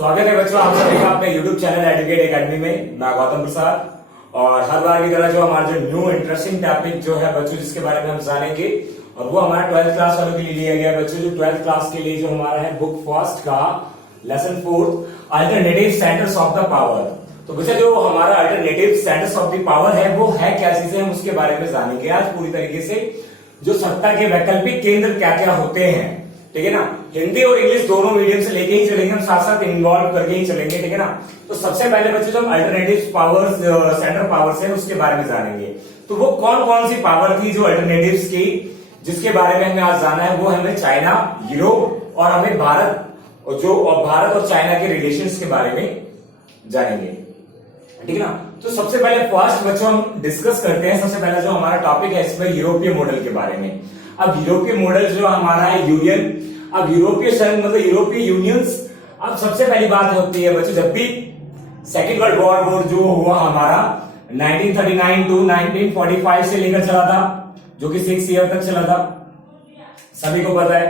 स्वागत है बच्चों आप सभी का अपने YouTube चैनल एडुकेट एकेडमी में। मैं गौतम प्रसाद और हर बार की तरह जो हमारा जो न्यू इंटरेस्टिंग टॉपिक जो है बच्चों जिसके बारे में हम जानेंगे और वो हमारा 12th क्लास वालों के लिए लिया गया है। बच्चों जो 12th क्लास के लिए जो हमारा है बुक फर्स्ट का lesson 4 alternative centres of the power. तो बच्चा जो हमारा alternative centres of the power है वो है क्या चीजें, हम उसके बारे में जानेंगे आज पूरी तरीके से। जो सत्ता के वैकल्पिक केंद्र क्या क्या होते हैं, ठीक है ना। हिंदी और इंग्लिश दोनों मीडियम से लेके ही चलेंगे, हम साथ साथ इन्वॉल्व करके ही चलेंगे, ठीक है ना। तो सबसे पहले बच्चे जो हम अल्टरनेटिव पावर्स सेंटर पावर्स है उसके बारे में जानेंगे। तो वो कौन कौन सी पावर थी जो अल्टरनेटिव्स की, जिसके बारे में हमें आज जाना है। वो हमें चाइना, यूरोप और हमें भारत और चाइना के रिलेशंस के बारे में जानेंगे, ठीक है ना। तो सबसे पहले फर्स्ट बच्चों हम डिस्कस करते हैं। सबसे पहला जो हमारा टॉपिक है इसमें यूरोपीय मॉडल के बारे में। अब यूरोपीय मॉडल जो हमारा है यूनियन, अब यूरोपीय संघ मतलब यूरोपीय यूनियंस। अब सबसे पहली बात होती है बच्चों, जब भी सेकेंड वर्ल्ड वॉर जो हुआ हमारा 1939 टू 1945 से लेकर चला था, जो कि 6 ईयर तक चला था, सभी को पता है।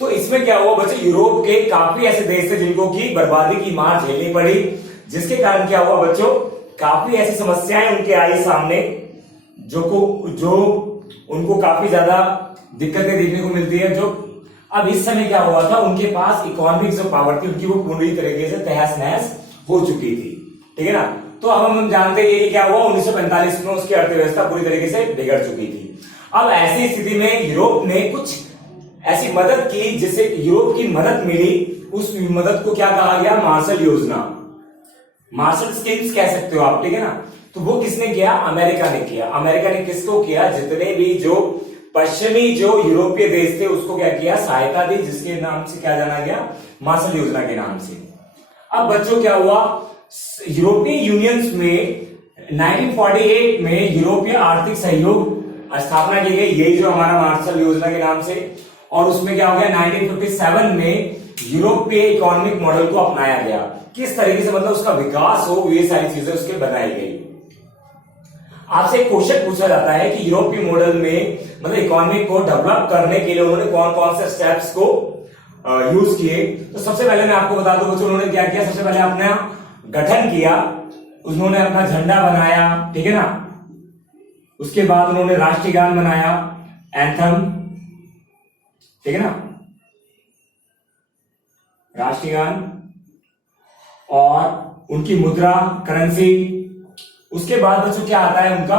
तो इसमें क्या हुआ बच्चों, यूरोप के काफी ऐसे देश थे जिनको की बर्बादी की मार झेलनी पड़ी, जिसके कारण क्या हुआ बच्चों, काफी ऐसी समस्याएं उनके आई सामने जो उनको काफी ज्यादा दिक्कतें देखने को मिलती है। जो अब इस समय क्या हुआ था, उनके पास इकोनॉमिक जो पावर थी उनकी वो पूरी तरीके से तहस नहस हो चुकी थी, ठीक है ना। तो अब हम जानते हैं कि क्या हुआ, 1945 में उसकी अर्थव्यवस्था पूरी तरीके से बिगड़ चुकी थी। अब ऐसी स्थिति में यूरोप ने कुछ ऐसी मदद की जिससे यूरोप की मदद मिली। उस मदद को क्या कहा गया, मार्शल योजना, मार्शल स्कीम्स कह सकते हो आप, ठीक है ना। तो वो किसने किया, अमेरिका ने किया। अमेरिका ने किसको किया, जितने भी जो पश्चिमी जो यूरोपीय देश थे उसको क्या किया, सहायता दी, जिसके नाम से क्या जाना गया, मार्शल योजना के नाम से। अब बच्चों क्या हुआ, यूरोपीय यूनियंस में 1948 में यूरोपीय आर्थिक सहयोग स्थापना की गई, यही जो हमारा मार्शल योजना के नाम से। और उसमें क्या हो गया, 1957 में यूरोपीय इकोनॉमिक मॉडल को अपनाया गया। किस तरीके से मतलब उसका विकास हो, ये सारी चीजें उसके बनाई गई। आपसे एक क्वेश्चन पूछा जाता है कि यूरोपीय मॉडल में मतलब इकोनॉमी को डेवलप करने के लिए उन्होंने कौन कौन से स्टेप्स को यूज किए। तो सबसे पहले मैं आपको बता दूं बच्चों, उन्होंने क्या किया, सबसे पहले अपना गठन किया, उन्होंने अपना झंडा बनाया, ठीक है ना। उसके बाद उन्होंने राष्ट्रीय गान बनाया, एंथम, ठीक है ना, राष्ट्रीय गान, और उनकी मुद्रा, करेंसी। उसके बाद बच्चों क्या आता है, उनका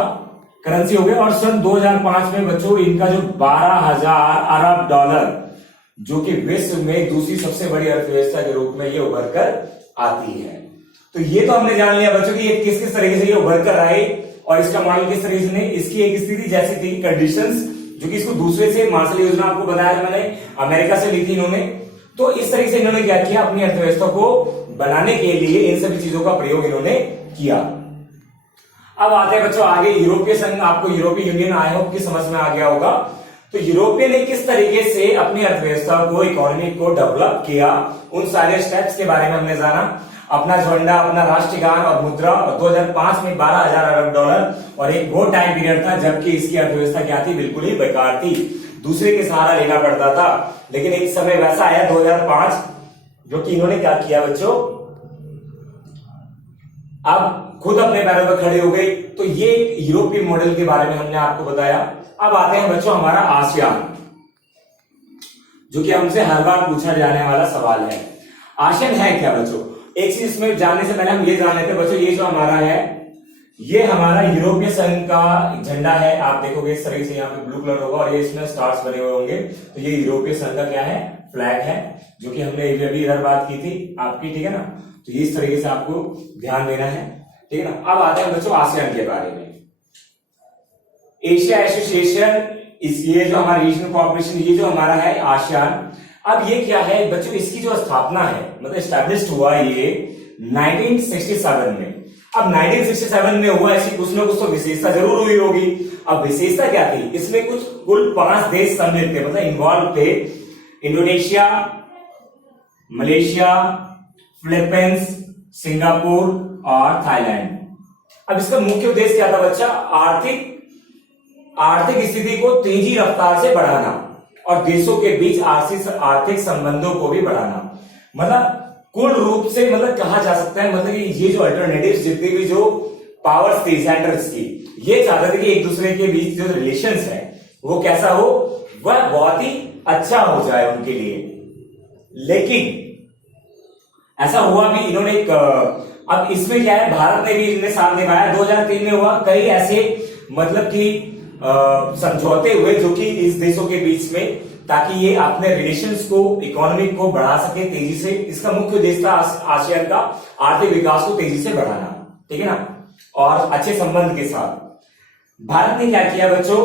करेंसी हो गया। और सन 2005 में बच्चों इनका जो 12,000 अरब डॉलर, जो कि विश्व में दूसरी सबसे बड़ी अर्थव्यवस्था के रूप में ये उभर कर आती है। तो ये तो हमने जान लिया बच्चों कि ये किस किस तरीके से ये उभर कर आए और इसका मॉडल किस तरीके से। इसकी एक स्थिति जैसी थी, कंडीशंस, जो कि इसको दूसरे से मार्शल योजना आपको बताया था मैंने, अमेरिका से ली थी इन्होंने। तो इस तरीके से इन्होंने क्या किया, अपनी अर्थव्यवस्था को बनाने के लिए इन सभी चीजों का प्रयोग इन्होंने किया। अब आते हैं बच्चों आगे, यूरोपीय संघ, आपको यूरोपीय यूनियन आया हो कि समझ में आ गया होगा। तो यूरोपीय ने किस तरीके से अपनी अर्थव्यवस्था को, इकोनॉमी को डेवलप किया, उन सारे स्टेप्स के बारे में हमने जाना। अपना झंडा, अपना राष्ट्रीय गान और मुद्रा, और 2005 में 12,000 अरब डॉलर। और एक वो टाइम पीरियड था जबकि इसकी अर्थव्यवस्था क्या थी, बिल्कुल ही बेकार थी, दूसरे के सहारा लेना पड़ता था। लेकिन एक समय वैसा आया 2005 जो कि इन्होंने क्या किया बच्चों, अब खुद अपने पैरों पर खड़े हो गए। तो ये यूरोपीय मॉडल के बारे में हमने आपको बताया। अब आते हैं बच्चों हमारा आसियान, जो कि हमसे हर बार पूछा जाने वाला सवाल है। आसियान है क्या बच्चों, एक चीज इसमें जानने से पहले हम ये जान लेते हैं बच्चों, ये जो हमारा है, ये हमारा यूरोपीय संघ का झंडा है। आप देखोगे इस तरीके से यहाँ पे ब्लू कलर होगा और ये इसमें स्टार्स बने हुए होंगे। तो ये यूरोपीय संघ का क्या है, फ्लैग है, जो कि हमने अभी इधर बात की थी आपकी, ठीक है ना। तो ये इस तरीके से आपको ध्यान देना है, ठीक है ना। अब आते हैं बच्चों आसियान के बारे में। एशिया एसोसिएशन, ये जो हमारा रीजनल कोऑपरेशन, ये जो हमारा है आसियान। अब ये क्या है बच्चों, इसकी जो स्थापना है मतलब एस्टैब्लिश हुआ ये 1967 में। अब 1967 में हुआ, ऐसी कुछ ना कुछ तो विशेषता जरूर हुई होगी। अब विशेषता क्या थी, इसमें कुछ कुल 5 देश सम्मिलित थे, मतलब इन्वॉल्व थे। इंडोनेशिया, मलेशिया, फिलीपींस, सिंगापुर और थाईलैंड। अब इसका मुख्य उद्देश्य क्या था बच्चा, आर्थिक स्थिति को तेजी रफ्तार से बढ़ाना और देशों के बीच आर्थिक संबंधों को भी बढ़ाना। मतलब कुल रूप से मतलब कहा जा सकता है, मतलब कि ये जो अल्टरनेटिव जितनी भी जो पावर्स थी सेंटर्स की, ये चाहते थे कि एक दूसरे के बीच जो रिलेशंस है वो कैसा हो, वह बहुत ही अच्छा हो जाए उनके लिए। लेकिन ऐसा हुआ भी, इन्होंने एक अब इसमें क्या है, भारत ने भी इनमें साथ निभाया। 2003 में हुआ कई ऐसे मतलब कि समझौते हुए जो कि इस देशों के बीच में, ताकि ये अपने रिलेशंस को, इकोनॉमी को बढ़ा सके तेजी से। इसका मुख्य उद्देश्य था आसियान का आर्थिक विकास को तेजी से बढ़ाना, ठीक है ना, और अच्छे संबंध के साथ। भारत ने क्या किया बच्चों,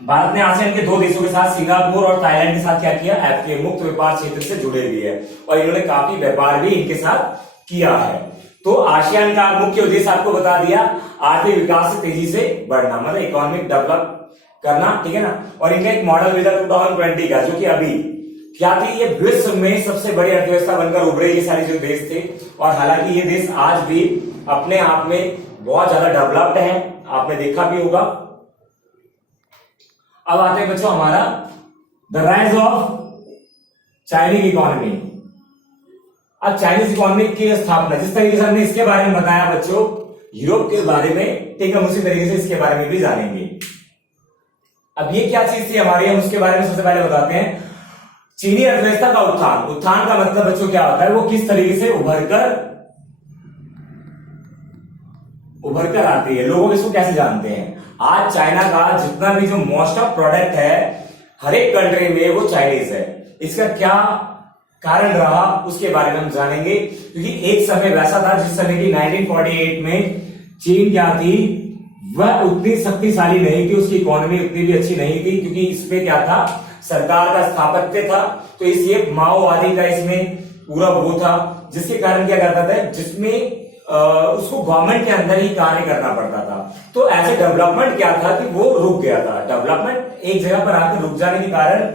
भारत ने आसियान के 2 देशों के साथ, सिंगापुर और थाईलैंड के साथ क्या किया, एफटीए मुक्त व्यापार क्षेत्र से जुड़े हुए है, और इन्होंने काफी व्यापार भी इनके साथ किया है। तो आसियान का मुख्य उद्देश्य आपको बता दिया, आर्थिक विकास से तेजी से बढ़ना, मतलब इकोनॉमिक डेवलप करना, ठीक है ना। और इनका एक मॉडल विजन 2020 का, जो कि अभी क्या थी, ये विश्व में सबसे बड़ी अर्थव्यवस्था बनकर उभरे ये सारे जो देश थे। और हालांकि ये देश आज भी अपने आप में बहुत ज्यादा डेवलप्ड है, आपने देखा भी होगा। अब आते हैं बच्चों हमारा the rise of Chinese economy. अब चाइनीज इकोनॉमी की स्थापना, जिस तरीके से हमने इसके बारे में बताया बच्चों यूरोप के बारे में, ठीक है, उसी तरीके से इसके बारे में भी जानेंगे। अब ये क्या चीज थी हमारी, हम उसके बारे में सबसे पहले बताते हैं। चीनी अर्थव्यवस्था का उत्थान। उत्थान का मतलब बच्चों क्या होता है, वो किस तरीके से उभर कर आती है, लोग इसको कैसे जानते हैं। आज चाइना का जितना भी जो मोस्ट ऑफ प्रोडक्ट है हर एक कंट्री में, वो चाइनीज है। इसका क्या कारण रहा उसके बारे में हम जानेंगे, क्योंकि एक समय वैसा था जिस समय की 1948 में चीन क्या थी, वह उतनी शक्तिशाली नहीं थी, उसकी इकोनॉमी उतनी भी अच्छी नहीं थी, क्योंकि इसमें क्या था, सरकार का स्थापत्य था, तो इसलिए माओवादी का इसमें पूरा वो था, जिसके कारण क्या करता था, जिसमें उसको गवर्नमेंट के अंदर ही कार्य करना पड़ता था। तो ऐसे डेवलपमेंट क्या था कि वो रुक गया था, डेवलपमेंट एक जगह पर आकर रुक जाने के कारण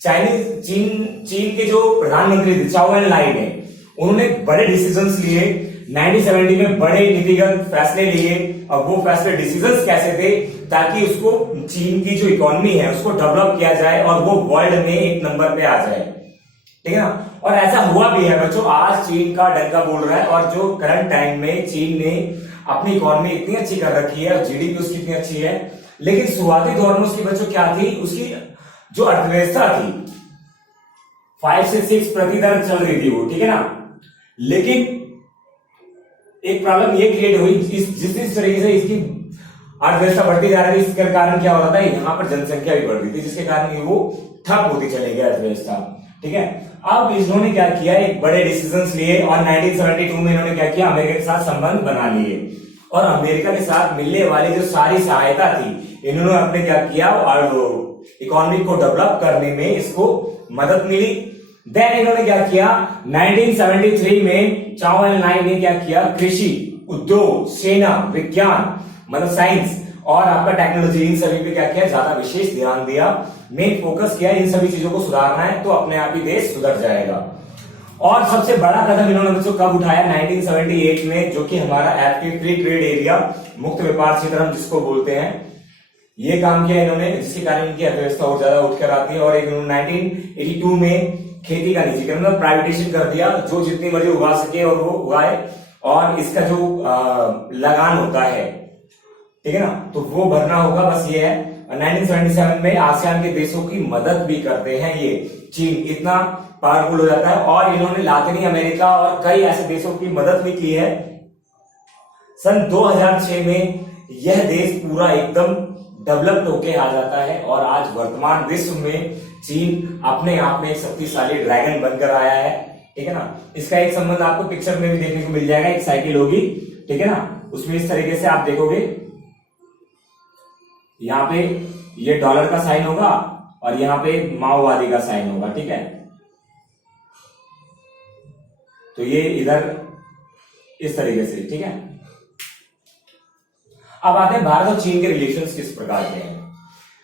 चीन के जो प्रधानमंत्री थे चाओ एन लाई ने, उन्होंने बड़े डिसीजंस लिए 1970 में, बड़े नीतिगत फैसले लिए। अब वो फैसले डिसीजंस कैसे थे, ताकि उसको चीन की जो इकोनॉमी है उसको डेवलप किया जाए और वो वर्ल्ड में एक नंबर पे आ जाए, ठीक है ना। और ऐसा हुआ भी है बच्चों, आज चीन का डंका बोल रहा है, और जो करंट टाइम में चीन ने अपनी इकोनॉमी इतनी अच्छी कर रखी है, जीडीपी उसकी इतनी अच्छी है, लेकिन शुरुआती दौर में उसकी बच्चों क्या थी, उसकी जो अर्थव्यवस्था थी 5 से 6 प्रति दर चल रही थी वो, ठीक है ना। लेकिन एक प्रॉब्लम ये क्रिएट हुई, जिस तरीके से इसकी अर्थव्यवस्था बढ़ती जा रही थी, इसके कारण क्या हो रहा था, यहाँ पर जनसंख्या भी बढ़ रही थी, जिसके कारण वो ठप होती चली गई अर्थव्यवस्था, ठीक है। अब इन्होंने क्या किया, एक बड़े डिसीजंस लिए, और 1972 में इन्होंने क्या किया, अमेरिका के साथ संबंध बना लिए, और अमेरिका के साथ मिलने वाली जो सारी सहायता थी, इन्होंने अपने क्या किया, और इकोनॉमी को डेवलप करने में इसको मदद मिली। देन इन्होंने क्या किया, 1973 में चाओ एन लाई ने क्या किया, कृषि, उद्योग, सेना, विज्ञान मतलब साइंस और आपका टेक्नोलॉजी, इन सभी पे क्या किया, ज्यादा विशेष ध्यान दिया, मेन फोकस किया, इन सभी चीजों को सुधारना है, तो अपने आप ही देश सुधर जाएगा। और सबसे बड़ा कदम इन्होंने बच्चों कब उठाया, 1978 में, जो कि हमारा एफटीए फ्री ट्रेड एरिया, मुक्त व्यापार क्षेत्र हम जिसको बोलते हैं, ये काम किया इन्होंने, जिसके कारण इनकी अर्थव्यवस्था और ज्यादा उठकर आती है। और 1982 में खेती का निजीकरण मतलब प्राइवेटाइजेशन कर दिया, जो जितनी मर्जी उगा सके और वो उगाए, और इसका जो लगान होता है, ठीक है ना, तो वो भरना होगा, बस ये है। 1977 में आसियान के देशों की मदद भी करते हैं ये चीन, इतना पावरफुल हो जाता है। और इन्होंने लातिनी अमेरिका और कई ऐसे देशों की मदद भी की है। सन 2006 में यह देश पूरा एकदम डेवलप्ड होके आ जाता है, और आज वर्तमान विश्व में चीन अपने आप में एक शक्तिशाली ड्रैगन बनकर आया है, ठीक है ना। इसका एक संबंध आपको पिक्चर में भी देखने को मिल जाएगा, एक साइकिल होगी, ठीक है ना, उसमें इस तरीके से आप देखोगे, यहाँ पे ये डॉलर का साइन होगा और यहाँ पे माओवादी का साइन होगा, ठीक है। तो ये इधर इस तरीके से, ठीक है। अब आते हैं भारत और चीन के रिलेशंस किस प्रकार के हैं।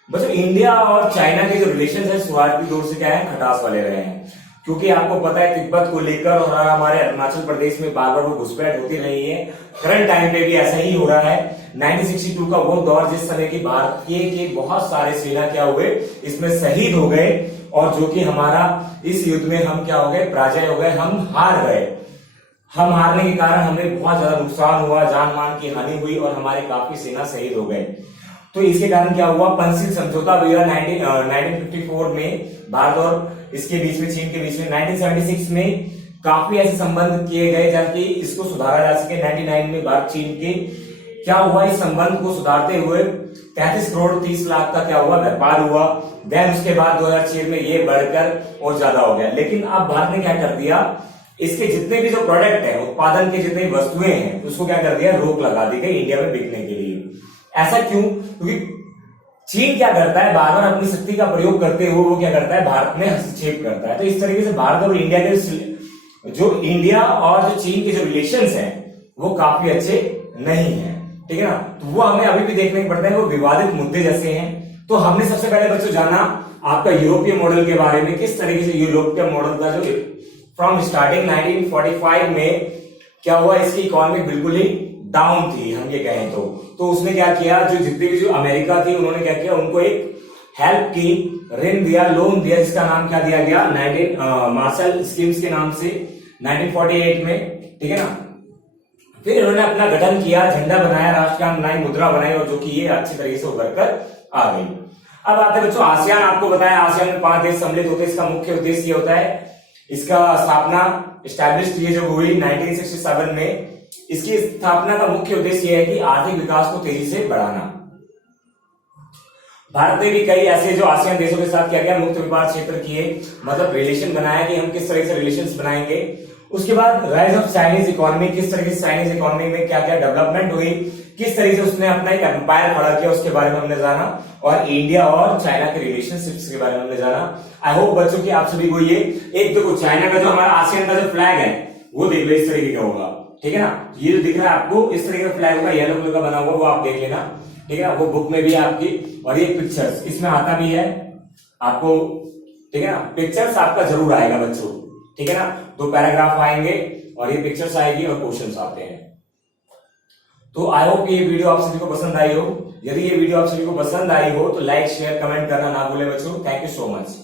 बच्चों इंडिया और चाइना के जो रिलेशन है शुरुआती दौर से क्या है, खटास वाले रहे हैं, क्योंकि आपको पता है तिब्बत को लेकर और हमारे अरुणाचल प्रदेश में बार बार वो घुसपैठ होती रही है। करंट टाइम पे भी ऐसा ही हो रहा है। 1962 का वो दौर जिस समय की भारतीय के बहुत सारे सेना क्या हुए, इसमें शहीद हो गए, और जो कि हमारा इस युद्ध में हम क्या हो गए, पराजय हो गए, हम हार गए। हम हारने के कारण हमें बहुत ज्यादा नुकसान हुआ, जान मान की हानि हुई और हमारे काफी सेना शहीद हो गए। तो इसके कारण क्या हुआ, पंचशील समझौता हुआ 1954 में भारत और इसके बीच में, चीन के बीच में। 1976 में काफी ऐसे संबंध किए गए ताकि इसको सुधारा जा सके। 99 में भारत चीन के क्या हुआ, इस संबंध को सुधारते हुए 33 करोड़ 30 लाख का क्या हुआ, व्यापार हुआ। देन उसके बाद 2006 में ये बढ़कर और ज्यादा हो गया। लेकिन अब भारत ने क्या कर दिया, इसके जितने भी जो प्रोडक्ट है, उत्पादन के जितने वस्तुएं हैं, उसको क्या कर दिया, रोक लगा दी गई इंडिया में बिकने के लिए। ऐसा क्यों, क्योंकि चीन क्या करता है, बार बार अपनी शक्ति का प्रयोग करते हुए वो क्या करता है, भारत में हस्तक्षेप करता है। तो इस तरीके से भारत और इंडिया के जो इंडिया और जो चीन के जो रिलेशंस हैं वो काफी अच्छे नहीं है, ठीक है ना। तो वो हमें अभी भी देखने को पड़ता है, वो विवादित मुद्दे जैसे हैं। तो हमने सबसे पहले बच्चों जाना आपका यूरोपीय मॉडल के बारे में, किस तरीके से यूरोपीय मॉडल का जो फ्रॉम स्टार्टिंग 1945 में क्या हुआ, इसकी इकोनॉमी बिल्कुल ही डाउन थी, हम ये कहें तो उसने क्या किया, जो जितने भी जो अमेरिका थी उन्होंने क्या किया, उनको एक हेल्प की, ऋण दिया, लोन दिया, जिसका नाम क्या दिया गया, मार्शल स्कीम्स के नाम से 1948 में, ठीक है ना। फिर इन्होंने अपना गठन किया, झंडा बनाया, राष्ट्रगान बनाई, मुद्रा बनाई, और जो कि ये अच्छी तरीके से उभर कर आ गई। अब आते हैं बच्चों आसियान। आपको बताया आसियान में 5 देश सम्मिलित होते हैं। इसका मुख्य उद्देश्य ये होता है, इसका स्थापना एस्टैब्लिश ये जो हुई 1967 में, इसकी स्थापना का मुख्य उद्देश्य यह है कि आर्थिक विकास को तेजी से बढ़ाना। भारत ने भी कई ऐसे जो आसियान देशों के साथ क्या किया, मुक्त व्यापार क्षेत्र किए, मतलब रिलेशन बनाया कि हम किस तरह से रिलेशंस बनाएंगे। उसके बाद राइज ऑफ चाइनीज इकोनॉमी, किस तरह से चाइनीज इकोनॉमी में क्या क्या डेवलपमेंट हुई, किस तरीके से उसने अपना एक एम्पायर खड़ा किया, उसके बारे में हमने जाना। और इंडिया और चाइना के रिलेशनशिप्स के बारे में हमने जाना। आई होप बच्चों की आप सभी को ये एक देखो चाइना का जो हमारा आसियान का जो फ्लैग है वो देख लो, इस तरीके का होगा, ठीक है ना। ये जो दिख रहा है आपको, इस तरीके का फ्लैग होगा, येलो कलर का बना हुआ, वो आप देख लेना, ठीक है ना। वो बुक में भी है आपकी, और ये पिक्चर्स इसमें आता भी है आपको, ठीक है ना। पिक्चर्स आपका जरूर आएगा बच्चों, ठीक है ना। 2 पैराग्राफ आएंगे और ये पिक्चर्स आएगी और क्वेश्चंस आते हैं। तो आई होप ये वीडियो आप सभी को पसंद आई हो। यदि ये वीडियो आप सभी को पसंद आई हो तो लाइक शेयर कमेंट करना ना भूलें बच्चों। Thank you so much.